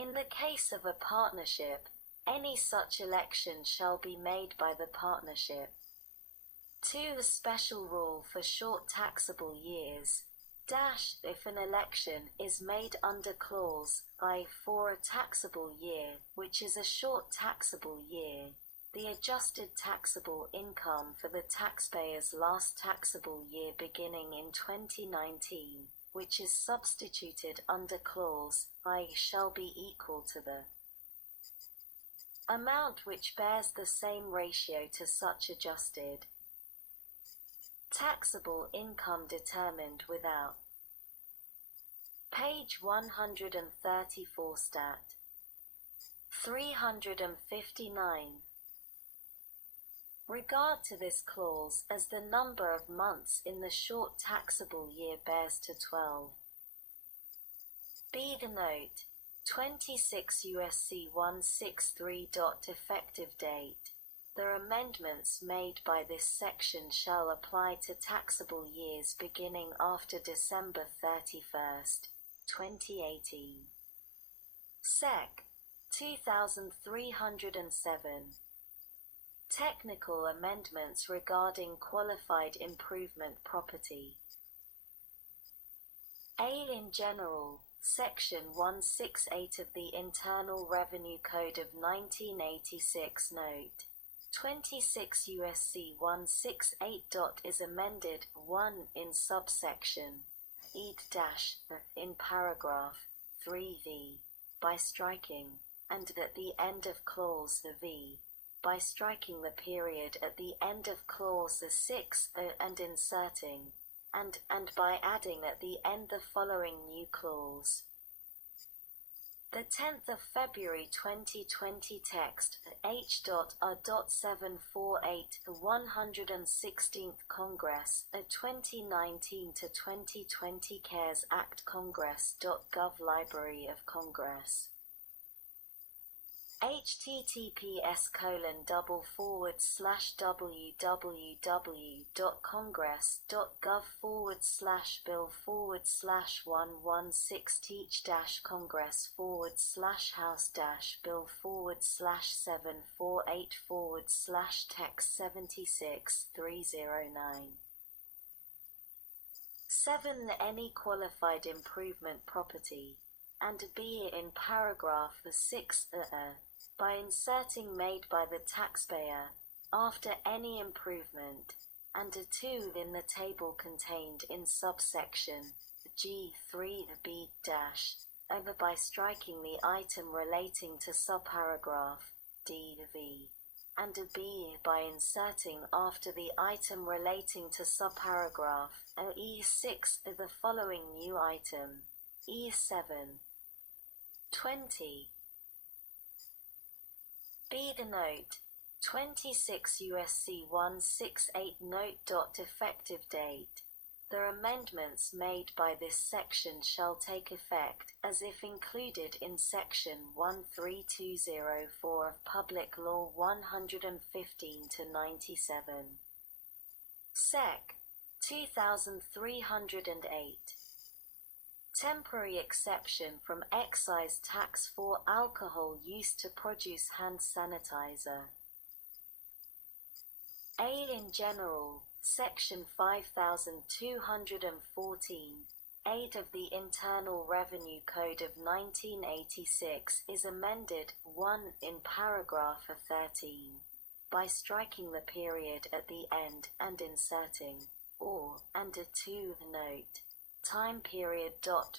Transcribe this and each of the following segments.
In the case of a partnership, any such election shall be made by the partnership. 2. A special rule for short taxable years. If an election is made under clause I for a taxable year, which is a short taxable year, the adjusted taxable income for the taxpayer's last taxable year beginning in 2019, which is substituted under clause I shall be equal to the amount which bears the same ratio to such adjusted taxable income determined without. Page 134 Stat. 359. Regard to this clause as the number of months in the short taxable year bears to 12. B. The note 26 U.S.C. 163. Effective date. The amendments made by this section shall apply to taxable years beginning after December 31st, 2018. Sec. 2307. Technical amendments regarding qualified improvement property. A. In general, Section 168 of the Internal Revenue Code of 1986 Note 26 U.S.C. 168. Is amended 1 in subsection in paragraph 3v by striking, and at the end of clause v by striking the period at the end of clause 6 and inserting, and by adding at the end the following new clause. The 10th of February 2020 text H.A.748 the 116th Congress 2019 to 2020 CaresAct Congress.gov Library of Congress https://www.congress.gov/bill/116-congress/116-Text76-309. 7. Any qualified improvement property, and B. In paragraph 6 by inserting made by the taxpayer after any improvement, and 2 in the table contained in subsection G3b- over by striking the item relating to subparagraph D-V, and B by inserting after the item relating to subparagraph E6 the following new item E7 20. B. The note 26 U.S.C. 168 Note. Effective date. The amendments made by this section shall take effect as if included in Section 13204 of Public Law 115-97. Sec. 2308. Temporary exception from excise tax for alcohol used to produce hand sanitizer. A. In general, Section 5214, 8 of the Internal Revenue Code of 1986 is amended 1 in paragraph 13 by striking the period at the end and inserting or and 2 note time period.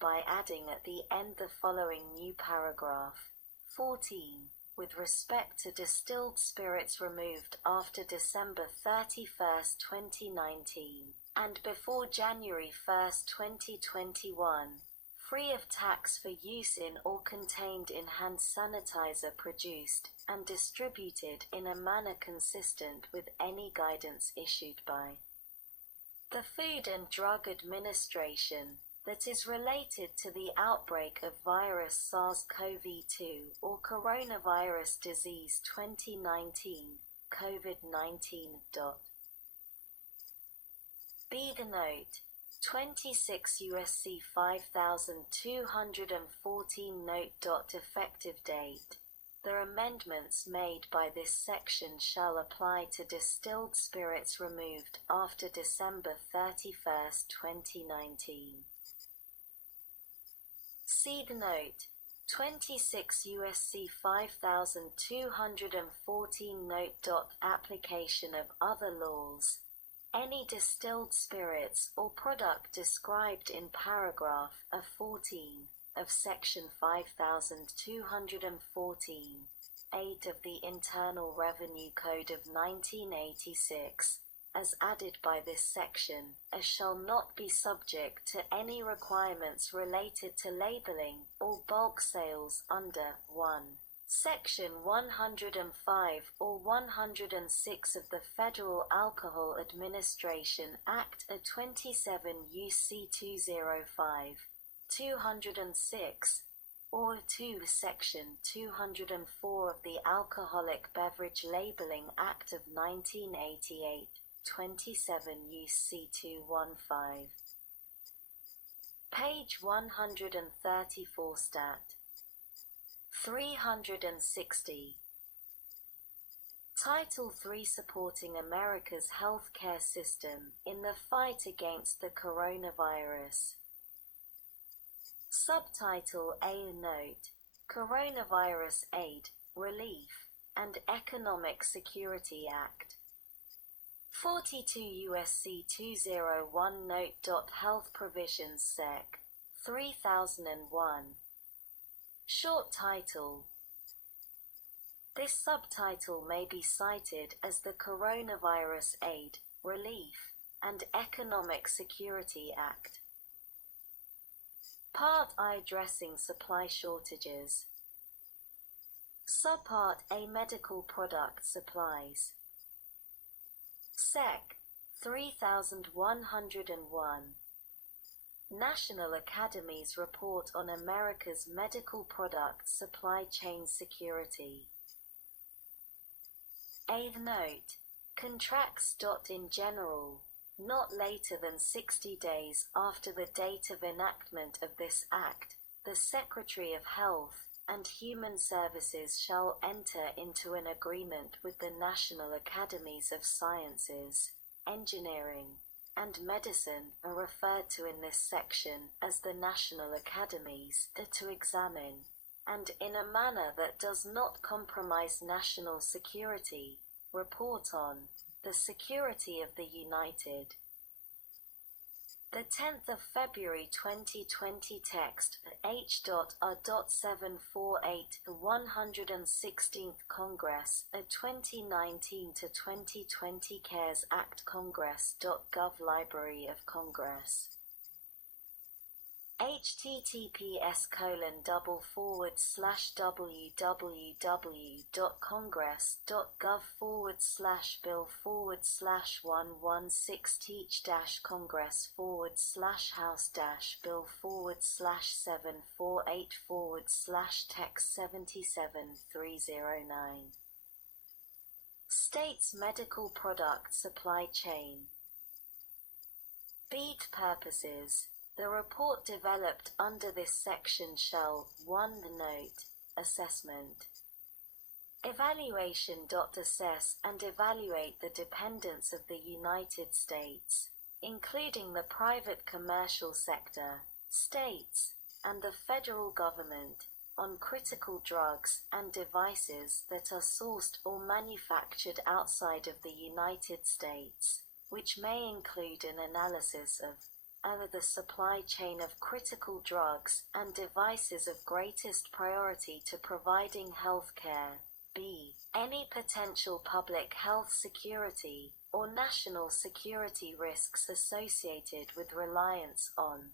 By adding at the end the following new paragraph 14 with respect to distilled spirits removed after December 31st, 2019 and before January 1st, 2021, free of tax for use in or contained in hand sanitizer produced and distributed in a manner consistent with any guidance issued by the Food and Drug Administration that is related to the outbreak of virus SARS-CoV-2 or coronavirus disease 2019, COVID-19. B. The note 26 USC 5214 Note. Effective date. The amendments made by this section shall apply to distilled spirits removed after December 31, 2019. See the note. 26 USC 5214 Note. Application of other laws. Any distilled spirits or product described in paragraph 14 of Section 5214, 8 of the Internal Revenue Code of 1986, as added by this section, shall not be subject to any requirements related to labeling or bulk sales under 1. Section 105 or 106 of the Federal Alcohol Administration Act 27 UC 205, 206, or 2 Section 204 of the Alcoholic Beverage Labeling Act of 1988, 27 UC 215. Page 134 Stat. 360. Title 3 Supporting America's Healthcare System in the Fight Against the Coronavirus. Subtitle A Note, Coronavirus Aid, Relief, and Economic Security Act. 42 USC 201 Note. Health Provisions Sec. 3001. Short title. This subtitle may be cited as the Coronavirus Aid, Relief, and Economic Security Act. Part I Addressing Supply Shortages. Subpart A Medical Product Supplies. Sec. 3101. National Academy's Report on America's Medical Product Supply Chain Security. Eighth Note. Contracts. In general, not later than 60 days after the date of enactment of this Act, the Secretary of Health and Human Services shall enter into an agreement with the National Academies of Sciences, Engineering, and Medicine are referred to in this section as the National Academies, to examine, and in a manner that does not compromise national security, report on, the security of the United. The 10th of February 2020 text, H.R.748, the 116th Congress, 2019 to 2020 CaresAct Congress.gov Library of Congress. https://www.congress.gov/bill/House-Bill/116-Congress/teach-Congress/748-text-77309. States Medical Product Supply Chain. Beat purposes. The report developed under this section shall 1. The note, assessment. Evaluation. Assess and evaluate the dependence of the United States, including the private commercial sector, states, and the federal government, on critical drugs and devices that are sourced or manufactured outside of the United States, which may include an analysis of the supply chain of critical drugs and devices of greatest priority to providing health care. B. Any potential public health security or national security risks associated with reliance on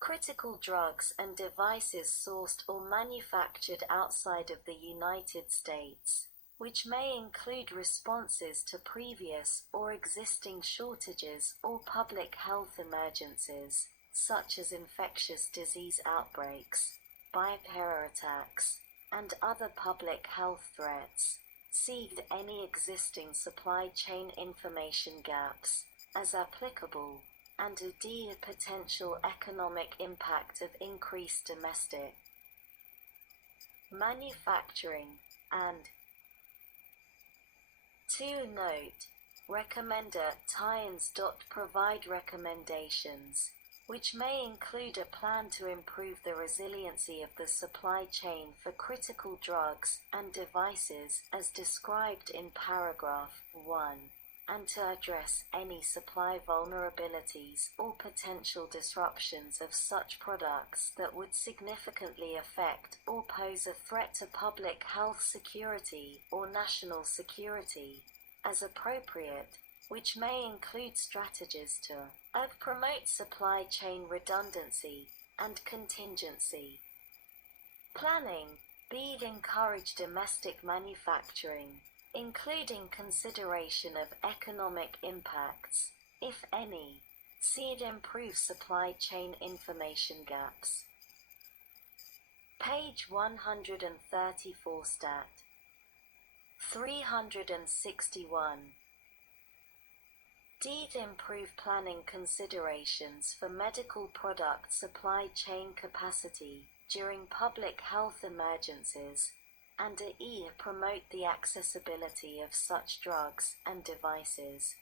critical drugs and devices sourced or manufactured outside of the United States, which may include responses to previous or existing shortages or public health emergencies, such as infectious disease outbreaks, bioterror attacks, and other public health threats. See any existing supply chain information gaps, as applicable, and D. Potential economic impact of increased domestic manufacturing, and 2. Note, recommender tie-ins. Provide recommendations, which may include a plan to improve the resiliency of the supply chain for critical drugs and devices as described in paragraph 1, and to address any supply vulnerabilities or potential disruptions of such products that would significantly affect or pose a threat to public health security or national security, as appropriate, which may include strategies to promote supply chain redundancy and contingency planning. B. Encourage domestic manufacturing, including consideration of economic impacts, if any. C. Improve supply chain information gaps. Page 134. Stat 361. D. Improve planning considerations for medical product supply chain capacity during public health emergencies, and E. Promote the accessibility of such drugs and devices.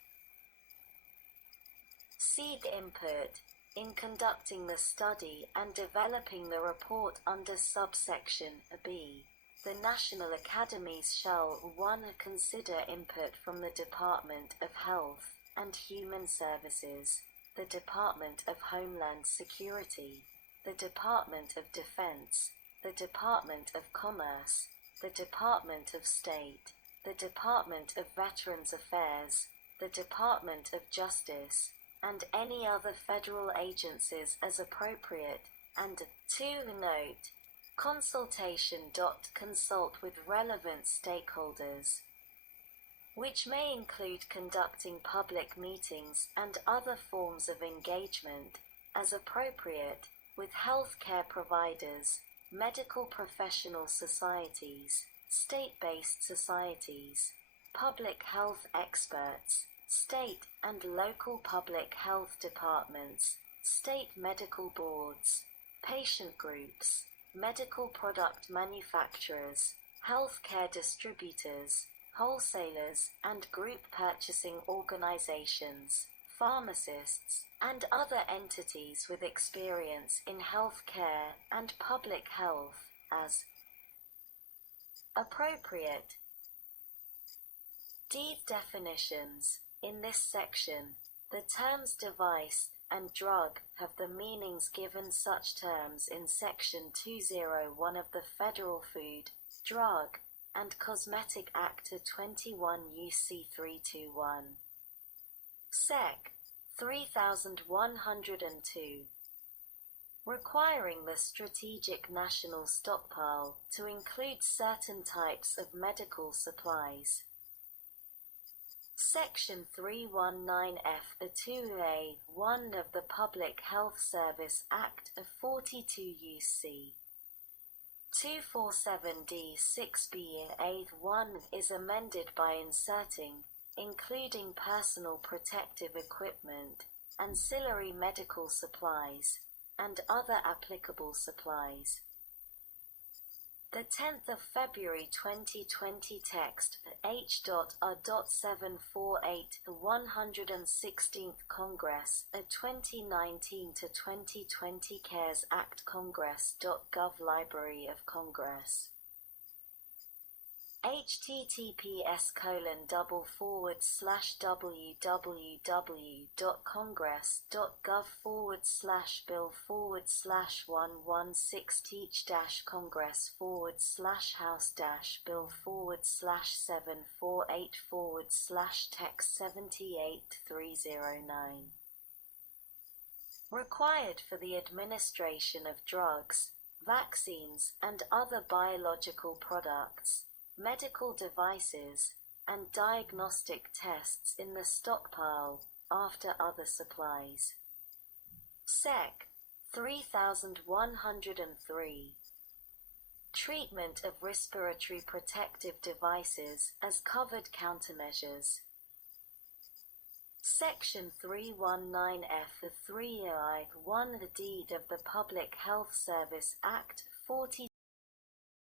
C. Input in conducting the study and developing the report under subsection B. The National Academies shall 1. Consider input from the Department of Health and Human Services, the Department of Homeland Security, the Department of Defense, the Department of Commerce, the Department of State, the Department of Veterans Affairs, the Department of Justice, and any other federal agencies as appropriate, and 2. Note, consultation. Consult with relevant stakeholders, which may include conducting public meetings and other forms of engagement, as appropriate, with healthcare providers, medical professional societies, state-based societies, public health experts, state and local public health departments, state medical boards, patient groups, medical product manufacturers, healthcare distributors, wholesalers and group purchasing organizations, pharmacists, and other entities with experience in healthcare and public health, as appropriate. D. Definitions. In this section, the terms device and drug have the meanings given such terms in Section 201 of the Federal Food, Drug, and Cosmetic Act of 21 U.C. 321. Sec. 3102. Requiring the Strategic National Stockpile to include certain types of medical supplies. Section 319F. The 2A.1 of the Public Health Service Act of 42 U.C. 247D 6B A1 is amended by inserting, including personal protective equipment, ancillary medical supplies, and other applicable supplies. The 10th of February 2020 text H.R.748 the 116th Congress of 2019 to 2020 CaresAct Congress.gov Library of Congress https://www.congress.gov/bill/116-congress/house-bill/748/text 78-309. Required for the administration of drugs, vaccines, and other biological products, medical devices, and diagnostic tests in the stockpile, after other supplies. Sec. 3103. Treatment of respiratory protective devices as covered countermeasures. Section 319F of 3I 1 The Deed of the Public Health Service Act 40